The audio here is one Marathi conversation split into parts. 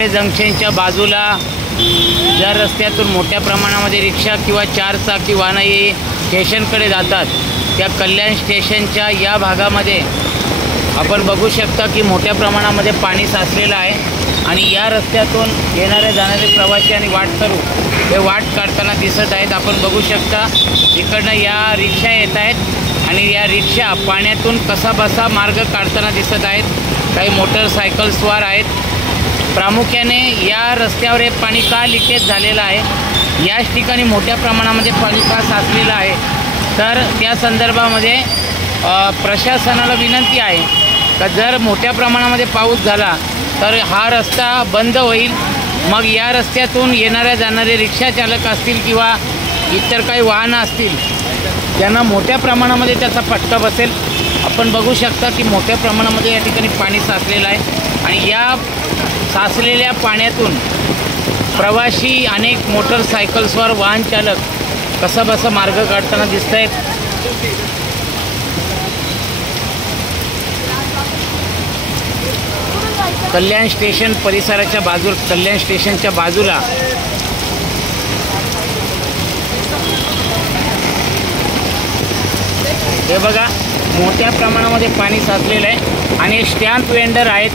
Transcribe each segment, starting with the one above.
जंक्शनच्या बाजूला जर रस्त्यातून मोठ्या प्रमाणामध्ये रिक्षा किंवा 4 चाकी वाहनं हे स्टेशनकडे जातात, त्या कल्याण स्टेशनच्या या भागामध्ये आपण बघू शकता की मोठ्या प्रमाणामध्ये पाणी साचलेलं आहे आणि या रस्त्यातून येणारे जाणारे प्रवासी आणि वाटकरू हे वाट काढताना दिसत आहेत। आपण बघू शकता इकडनं या रिक्षा येत आहेत आणि या रिक्षा पाण्यातून कसाबसा मार्ग काढताना दिसत आहेत। काही मोटरसायकल्सवर आहेत। प्रामुख्याने या रस्त्यावर हे पाणी का लिकेज झालेलं आहे, याच ठिकाणी मोठ्या प्रमाणामध्ये पाणी का साचलेलं आहे, तर त्या संदर्भामध्ये प्रशासनाला विनंती आहे का जर मोठ्या प्रमाणामध्ये पाऊस झाला तर हा रस्ता बंद होईल। मग या रस्त्यातून येणाऱ्या जाणारे रिक्षा चालक असतील किंवा इतर काही वाहनं असतील त्यांना मोठ्या प्रमाणामध्ये त्याचा फटका बसेल। आपण बघू शकता की मोठ्या प्रमाणामध्ये या ठिकाणी पाणी साचलेलं आहे आणि या साचलेल्या पाण्यातून प्रवासी अनेक मोटरसायकल्सवर वाहन चालक कसाबसा मार्ग काढताना दिसत आहेत। कल्याण स्टेशन परिसराच्या कल्याण स्टेशनच्या बाजूला हे बघा मोठ्या प्रमाणामध्ये पाणी साचलेलं आहे आणि स्टॅम्प वेंडर आहेत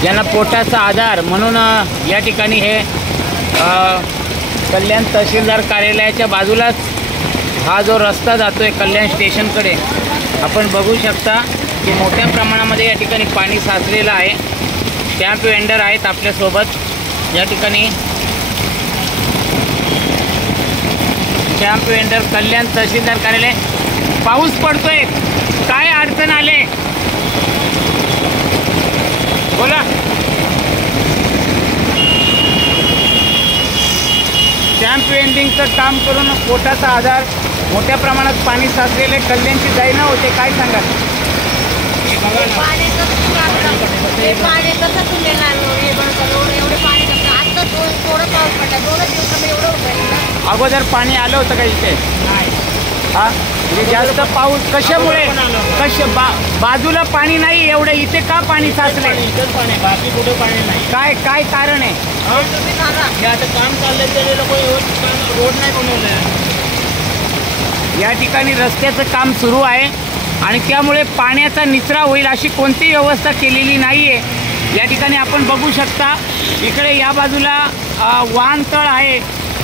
ज्यांना पोटाचा आधार म्हणून या ठिकाणी हे कल्याण तहसीलदार कार्यालयाच्या बाजूलाच हा जो रस्ता जातो आहे कल्याण स्टेशनकडे, आपण बघू शकता की मोठ्या प्रमाणामध्ये या ठिकाणी पाणी साचलेलं आहे। स्टॅम्प वेंडर आहेत आपल्यासोबत या ठिकाणी। स्टॅम्प वेंडर कल्याण तहसीलदार कार्यालय। पाऊस पडतोय, काय अडचण आले बोला। स्टॅम्प वेंडिंगचं काम करून पोटाचा आधार, मोठ्या प्रमाणात पाणी साचलेले कल्याणची जाईना होते, काय सांगा? अगोदर पाणी आलं होतं का इथे? हा म्हणजे जास्त पाऊस कशामुळे? बाजूला पाणी नाही एवढं, इथे का पाणी साचले? बाकी कुठे पाणी नाही। काय कारण आहे? आता काम चाललंय ते लोक रोड नाही बनवलं। या ठिकाणी रस्त्याचं काम सुरू आहे आणि त्यामुळे पाण्याचा निचरा होईल अशी कोणतीही व्यवस्था केलेली नाही आहे। या ठिकाणी आपण बघू शकता इकडे या बाजूला वाहनतळ आहे,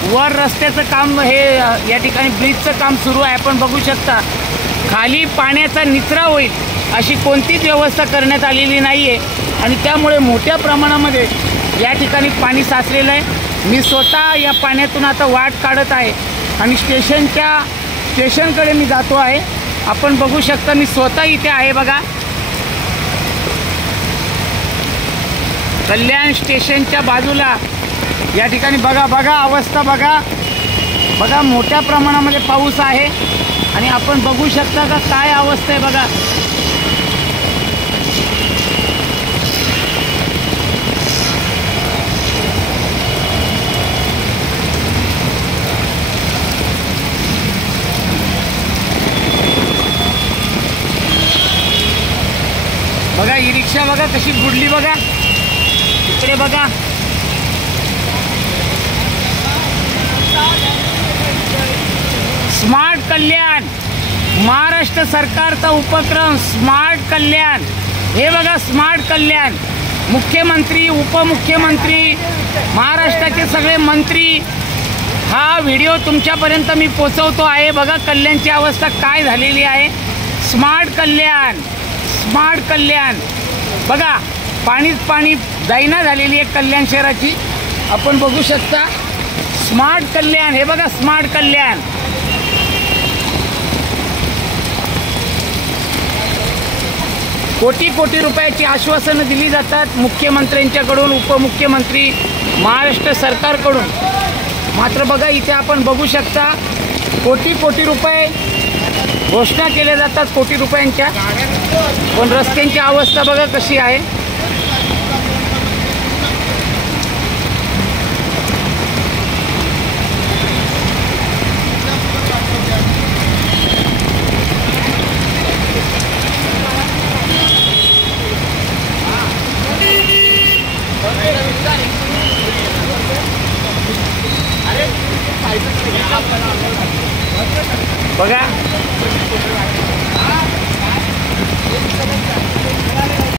वर रस्त्याचं काम हे या ठिकाणी ब्रिजचं काम सुरू आहे। आपण बघू शकता खाली पाण्याचा निचरा होईल अशी कोणतीच व्यवस्था करण्यात आलेली नाही आहे आणि त्यामुळे मोठ्या प्रमाणामध्ये या ठिकाणी पाणी साचलेलं आहे। मी स्वतः या पाण्यातून आता वाट काढत आहे आणि स्टेशनकडे मी जातो आहे। आपण बघू शकता मी स्वतः इथे आहे बघा, कल्याण स्टेशनच्या बाजूला या ठिकाणी बघा अवस्था बघा मोठ्या प्रमाणामध्ये पाऊस आहे आणि आपण बघू शकता का काय अवस्था आहे बघा। बघा ही रिक्षा बघा कशी बुडली बघा, इकडे बघा। स्मार्ट कल्याण, महाराष्ट्र सरकारचा उपक्रम स्मार्ट कल्याण। हे बघा स्मार्ट कल्याण, मुख्यमंत्री, उपमुख्यमंत्री, महाराष्ट्राचे सगळे मंत्री, हा व्हिडिओ तुमच्यापर्यंत मी पोचवतो आहे। बघा कल्याणची अवस्था काय झालेली आहे। स्मार्ट कल्याण, स्मार्ट कल्याण बघा, पाणीच पाणी जाईना झालेली आहे कल्याण शहराची। आपण बघू शकता स्मार्ट कल्याण, हे बघा स्मार्ट कल्याण। कोटी कोटी रुपयाची आश्वासनं दिली जातात मुख्यमंत्र्यांच्याकडून, उपमुख्यमंत्री, महाराष्ट्र सरकारकडून, मात्र बघा इथे आपण बघू शकता कोटी कोटी रुपये घोषणा केल्या जातात, कोटी रुपयांच्या, पण रस्त्यांची अवस्था बघा कशी आहे। Gracias. बघा